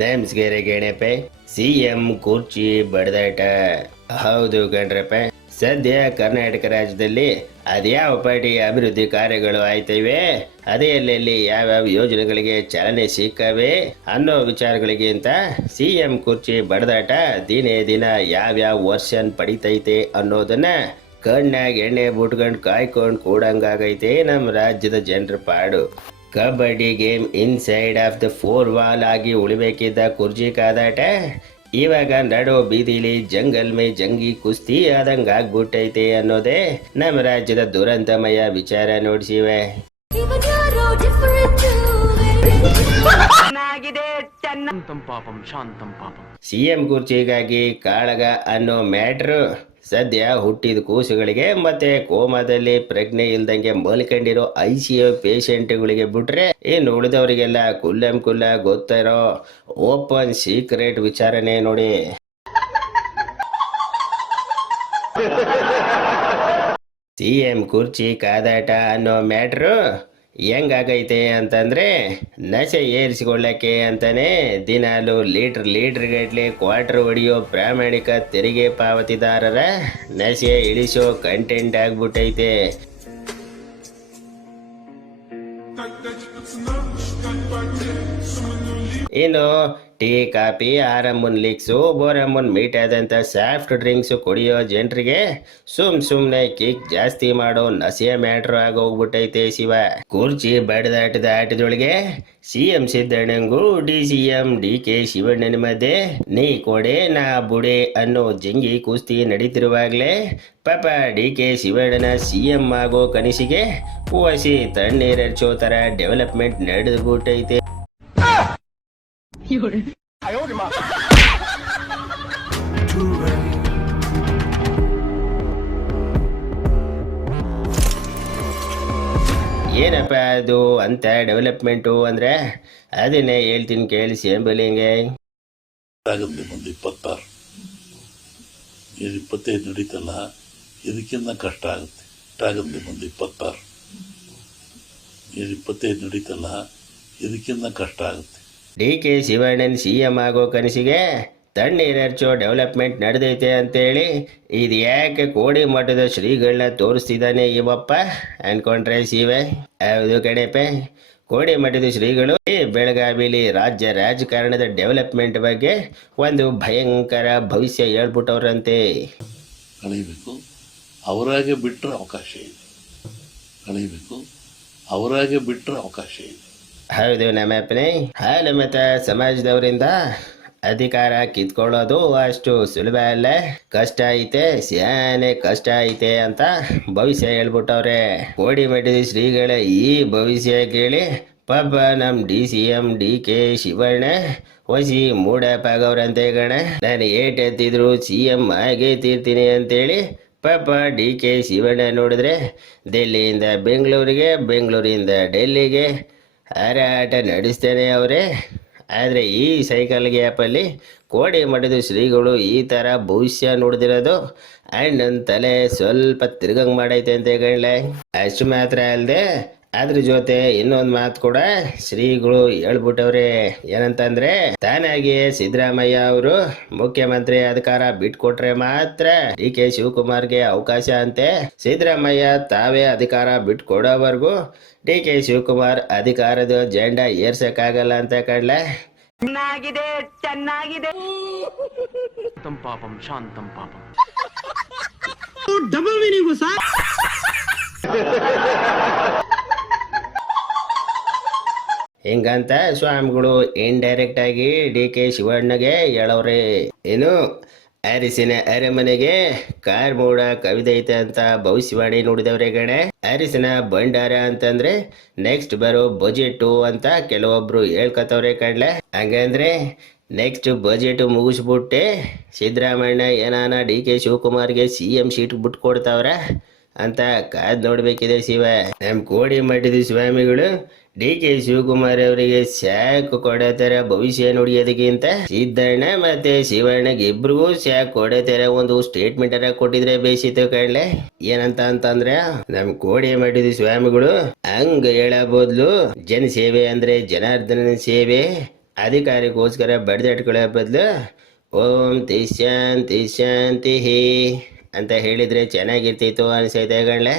ನಮಸ್ಕಾರ Ganapa, C M ಕುರ್ಚಿ ಬಡದಾಟ ಹೌದು ಗಣ್ರಪ್ಪ ಸದ್ಯ ಕರ್ನಾಟಕ ರಾಜ್ಯದಲ್ಲಿ ಅದ್ಯಾವ ಪಾರ್ಟಿ ಅಭಿವೃದ್ಧಿ ಕಾರ್ಯಗಳು ಆಯ್ತವೆ. ಅದೇ ಎಲ್ಲೆಲ್ಲಿ ಯಾವ್ಯಾವ ಯೋಜನೆಗಳಿಗೆ ಚಾಲನೆ ಸಿಕ್ಕವೆ ಅನ್ನೋ ವಿಚಾರಗಳಿಗಿಂತ ಸಿ ಎಂ ಕುರ್ಚಿ ಬಡದಾಟ ದಿನೇ ದಿನ ಯಾವ್ಯಾವ ವರ್ಷನ್ ಪಡಿತೈತೆ ಅನ್ನೋದನ್ನ ಕಣ್ಣಾಗ ಎಣ್ಣೆ ಬಿಟ್ಕೊಂಡು ಕಾಯ್ಕೊಂಡು ಕೂಡಂಗಾಗೈತೆ ನಮ್ಮ ರಾಜ್ಯದ ಜನರ ಪಾಡು. Kabaddi game inside of the four wall ಆಗಿ ಉಳಿಬೇಕಿದ್ದ ಕುರ್ಜಿ ಕಾದಾಟ ಇವಾಗ ನಡೋ ಬೀದಿಲಿ ಜಂಗಲ್ ಮೇ ಜಂಗಿ ಕುಸ್ತಿ ಆದಂಗ ಆಗ್ಬಿಟ್ಟೈತೆ ಅನ್ನೋದೇ ನಮ್ಮ ರಾಜ್ಯದ ದುರಂತಮಯ ವಿಚಾರ ನೋಡಿಸಿವೆ. ಸಿಎಂ ಪಾಪಂ ಶಾಂತಂ ಪಾಪಂ. ಸಿ ಎಂ ಕುರ್ಚಿಗಾಗಿ ಕಾಳಗ ಅನ್ನೋ ಮ್ಯಾಟ್ರು ಸದ್ಯ ಹುಟ್ಟಿದ ಕೂಸುಗಳಿಗೆ ಮತ್ತೆ ಕೋಮಾದಲ್ಲಿ ಪ್ರಜ್ಞೆ ಇಲ್ದಂಗೆ ಮಲ್ಕೊಂಡಿರೋ ಐ ಸಿ ಯು ಪೇಷಂಟ್ಗಳಿಗೆ ಬಿಟ್ರೆ ಇನ್ನು ಉಳಿದವರಿಗೆಲ್ಲ ಕುಲ್ಲಂ ಕುಲ್ಲ ಗೊತ್ತಿರೋ ಓಪನ್ ಸೀಕ್ರೆಟ್ ವಿಚಾರನೇ ನೋಡಿ. ಸಿ ಎಂ ಕುರ್ಚಿ ಕಾದಾಟ ಅನ್ನೋ ಮ್ಯಾಟ್ರು ಹೆಂಗಾಗೈತೆ ಅಂತಂದ್ರೆ ನಶೆ ಏರಿಸಿಕೊಳ್ಳಕ್ಕೆ ಅಂತಲೇ ದಿನಾಲು ಲೀಟ್ರ್ ಲೀಟ್ರ್ಗಟ್ಟಲೆ ಕ್ವಾರ್ಟರ್ ಹೊಡೆಯೋ ಪ್ರಾಮಾಣಿಕ ತೆರಿಗೆ ಪಾವತಿದಾರರ ನಶೆ ಇಳಿಸೋ ಕಂಟೆಂಟ್ ಆಗ್ಬಿಟ್ಟೈತೆ ಇನ್ನು ಟೀ, ಕಾಫಿ ಆರಮ್ಮನ್ ಲೀಕ್ಸು ಬೋರಮ್ಮನ್ ಮೀಟ್ ಆದಂಥ ಸಾಫ್ಟ್ ಡ್ರಿಂಕ್ಸ್ ಕುಡಿಯೋ ಜನರಿಗೆ ಸುಮ್ ಸುಮ್ನೆ ಕಿಕ್ ಜಾಸ್ತಿ ಮಾಡೋ ನಸೆ ಮ್ಯಾಟ್ರ್ ಆಗೋಗ್ಬಿಟ್ಟೈತೆ ಶಿವ. ಕುರ್ಚಿ ಬಡದಾಟದ ಆಟದೊಳಗೆ C M ಸಿದ್ದಣ್ಣಂಗೂ D C M, D K ಶಿವಣ್ಣನ ಮಧ್ಯೆ ನೀ ಕೊಡೆ, ನಾ ಬುಡೆ ಅನ್ನೋ ಜಂಗಿ ಕುಸ್ತಿ ನಡೀತಿರುವಾಗಲೇ ಪಾಪ ಡಿ ಕೆ ಶಿವಣ್ಣನ ಸಿ ಎಂ ಆಗೋ ಕನಸಿಗೆ ಹೂವಸಿ ತಣ್ಣೀರರ್ಚೋ ಥರ ಡೆವಲಪ್ಮೆಂಟ್ ನಡೆದ್ಬಿಟ್ಟೈತೆ. ಏನಪ್ಪ ಅದು ಅಂತ ಡೆವಲಪ್ಮೆಂಟು ಅಂದ್ರೆ ಅದನ್ನೇ ಹೇಳ್ತೀನಿ ಕೇಳಿಸಿ ಎಂಬಲಿಂಗೆ ಆಗುತ್ತೆ ಒಂದು ಇಪ್ಪತ್ತಾರು. ಇದು ಇಪ್ಪತ್ತೈದು ನಡೀತಲ್ಲ ಇದಕ್ಕಿಂತ ಕಷ್ಟ ಆಗುತ್ತೆ. ಆಗುತ್ತೆ ಒಂದು ಇಪ್ಪತ್ತಾರು. ಇದು ಇಪ್ಪತ್ತೈದು ನಡೀತಲ್ಲ ಇದಕ್ಕಿಂತ ಕಷ್ಟ ಆಗುತ್ತೆ. ಡಿ ಕೆ ಶಿವಣ್ಣನ್ ಸಿ ಎಂ ಆಗೋ ಕನಸಿಗೆ ತಣ್ಣೀರರ್ಚೋ ಡೆವಲಪ್ಮೆಂಟ್ ನಡೆದೈತೆ ಅಂತೇಳಿ ಇದು ಯಾಕೆ ಕೋಡಿ ಮಠದ ಶ್ರೀಗಳನ್ನ ತೋರಿಸ್ತಿದ್ದಾನೆ ಇವಪ್ಪ ಅನ್ಕೊಂಡ್ರೆ ಶಿವೆ? ಯಾವುದು ಕಣೆಪೆ. ಕೋಡಿ ಮಠದ ಶ್ರೀಗಳು ಈ ಬೆಳಗಾವಿಲಿ ರಾಜ್ಯ ರಾಜಕಾರಣದ ಡೆವಲಪ್ಮೆಂಟ್ ಬಗ್ಗೆ ಒಂದು ಭಯಂಕರ ಭವಿಷ್ಯ ಹೇಳ್ಬಿಟ್ಟವ್ರಂತೆ. ಕಳೀಬೇಕು ಅವರಾಗೆ ಬಿಟ್ಟರೆ ಅವಕಾಶ ಇದೆ ಕಳೀಬೇಕು ಅವರಾಗೆ ಬಿಟ್ಟರೆ ಅವಕಾಶ ಇದೆ ಹೌದು ನಮ್ಮಪ್ಪನೇ ಹಾಲು ಮತ ಸಮಾಜದವರಿಂದ ಅಧಿಕಾರ ಕಿತ್ಕೊಳ್ಳೋದು ಅಷ್ಟು ಸುಲಭ ಅಲ್ಲ. ಕಷ್ಟ ಐತೆ, ಸ್ಯಾನೆ ಕಷ್ಟ ಐತೆ ಅಂತ ಭವಿಷ್ಯ ಹೇಳ್ಬಿಟ್ಟವ್ರೆ. ಕೋಡಿ ಮಟ್ಟಿದ ಶ್ರೀಗಳೇ ಈ ಭವಿಷ್ಯ ಕೇಳಿ ಪಾಪ ನಮ್ D C M, D K Shivanna ಹೊಸಿ ಮೂಡಪ್ಪಾಗವ್ರಂತೆ ಗಣ ನಾನು ಏಟ್ ಎತ್ತಿದ್ರು ಸಿ ಎಂ ಆಗೇ ತೀರ್ತೀನಿ ಅಂತೇಳಿ ಪಾಪ ಡಿ ಕೆ ಶಿವಣ್ಣ ನೋಡಿದ್ರೆ ದೆಲ್ಲಿಯಿಂದ ಬೆಂಗಳೂರಿಗೆ, ಬೆಂಗಳೂರಿಂದ ಡೆಲ್ಲಿಗೆ ಹಾರಾಟ ನಡೆಸ್ತೇನೆ ಅವರೇ. ಆದರೆ ಈ ಸೈಕಲ್ ಗ್ಯಾಪಲ್ಲಿ ಕೋಡಿ ಮಠದ ಶ್ರೀಗಳು ಈ ಥರ ಭವಿಷ್ಯ ನೋಡ್ದಿರೋದು ನನ್ನ ತಲೆ ಸ್ವಲ್ಪ ತಿರ್ಗಂಗೆ ಮಾಡೈತೆ ಅಂತ ಹೇಳಲೆ ಅಷ್ಟು ಮಾತ್ರ ಅಲ್ಲದೆ ಅದ್ರ ಜೊತೆ ಇನ್ನೊಂದು ಮಾತು ಕೂಡ ಶ್ರೀಗಳು ಹೇಳ್ಬಿಟ್ಟವ್ರೆ. ಏನಂತಂದ್ರೆ ತಾನಾಗಿಯೇ ಸಿದ್ದರಾಮಯ್ಯ ಅವರು ಮುಖ್ಯಮಂತ್ರಿ ಅಧಿಕಾರ ಬಿಟ್ಕೊಟ್ರೆ ಮಾತ್ರ ಡಿ ಕೆ ಶಿವಕುಮಾರ್ಗೆ ಅವಕಾಶ ಅಂತೆ. ಸಿದ್ದರಾಮಯ್ಯ ತಾವೇ ಅಧಿಕಾರ ಬಿಟ್ಕೊಡೋವರೆಗೂ ಡಿ ಕೆ ಶಿವಕುಮಾರ್ ಅಧಿಕಾರದ ಜೆಂಡ ಏರ್ಸಕ್ಕಾಗಲ್ಲ ಅಂತ ಕಡ್ಲೆ ಚೆನ್ನಾಗಿದೆ ಪಾಪಂ ಶಾಂತಂ ಪಾಪಂ. ಹಿಂಗಂತ ಸ್ವಾಮಿಗಳು ಇಂಡೈರೆಕ್ಟ್ ಆಗಿ ಡಿ ಕೆ ಶಿವಣ್ಣಗೆ ಹೇಳವ್ರೆ. ಏನು, ಅರಿಸಿನ ಅರಮನೆಗೆ ಕಾರ್ ಮೋಡ ಅಂತ ಭವಿಷ್ಯವಾಣಿ ನೋಡಿದವ್ರೆ ಗಣೆ. ಅರಿಸಿನ ಭಂಡಾರ ಅಂತಂದ್ರೆ ನೆಕ್ಸ್ಟ್ ಬರೋ ಬಜೆಟ್ ಅಂತ ಕೆಲವೊಬ್ರು ಹೇಳ್ಕೊತವ್ರೆ ಕಣ್ಲೆ. ಹಂಗಂದ್ರೆ ನೆಕ್ಸ್ಟ್ ಬಜೆಟ್ ಮುಗಿಸ್ಬಿಟ್ಟೆ ಸಿದ್ದರಾಮಯ್ಯ, ಏನಾನ ಡಿ ಕೆ ಶಿವಕುಮಾರ್ಗೆ ಸಿ ಎಂ ಸೀಟ್ ಬಿಟ್ಕೊಡ್ತಾವ್ರ. ಅಂತ ಕಾದ್ ನೋಡ್ಬೇಕಿದೆ ಶಿವ. ನಮ್ ಕೋಡಿ ಮಠದ ಸ್ವಾಮಿಗಳು ಡಿ ಕೆ ಶಿವಕುಮಾರ್ ಅವರಿಗೆ ಸಾಕು ಕೊಡತಾರ ತರ ಭವಿಷ್ಯ ನುಡಿಯೋದಕ್ಕಿಂತ ಸಿದ್ದಣ್ಣ ಮತ್ತೆ ಶಿವಣ್ಣಗೆ ಇಬ್ರಿಗೂ ಸಾಕು ಕೊಡತಾರ ಒಂದು ಸ್ಟೇಟ್ಮೆಂಟ್ ಅರ ಕೊಟ್ಟಿದ್ರೆ ಬೇಸಿತ್ತು ಕಣ್ಲೆ. ಏನಂತ ಅಂತಂದ್ರೆ ನಮ್ ಕೋಡಿ ಮಠದ ಸ್ವಾಮಿಗಳು ಹಂಗ ಹೇಳ ಬದ್ಲು ಜನ ಸೇವೆ ಅಂದ್ರೆ ಜನಾರ್ದನ ಸೇವೆ. ಅಧಿಕಾರಿಗೋಸ್ಕರ ಬಡ್ದಾಟ್ಕೊಳ್ಳೋ ಬದ್ಲು ಓಂ ತಿಶಾಂತಿ ಶಾಂತಿ ಅಂತ ಹೇಳಿದ್ರೆ ಚೆನ್ನಾಗಿರ್ತಿತ್ತು ಅನ್ಸೈತೆ ಗಣ್ಲೆ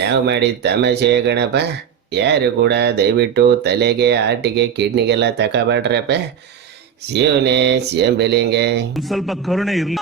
ನಾವು ಮಾಡಿದ ತಮಾಷೆ ಗಣಪ. ಯಾರು ಕೂಡ ದಯವಿಟ್ಟು ತಲೆಗೆ ಆಟಿಗೆ ಕಿಡ್ನಿಗೆಲ್ಲ ತಕಬೇಡ್ರಪ್ಪ ಶಿವನೇ ಶಿವನ್ ಬೆಲಿಂಗೆ. ಸ್ವಲ್ಪ ಕರುಣೆ ಇರ್ಲಿ.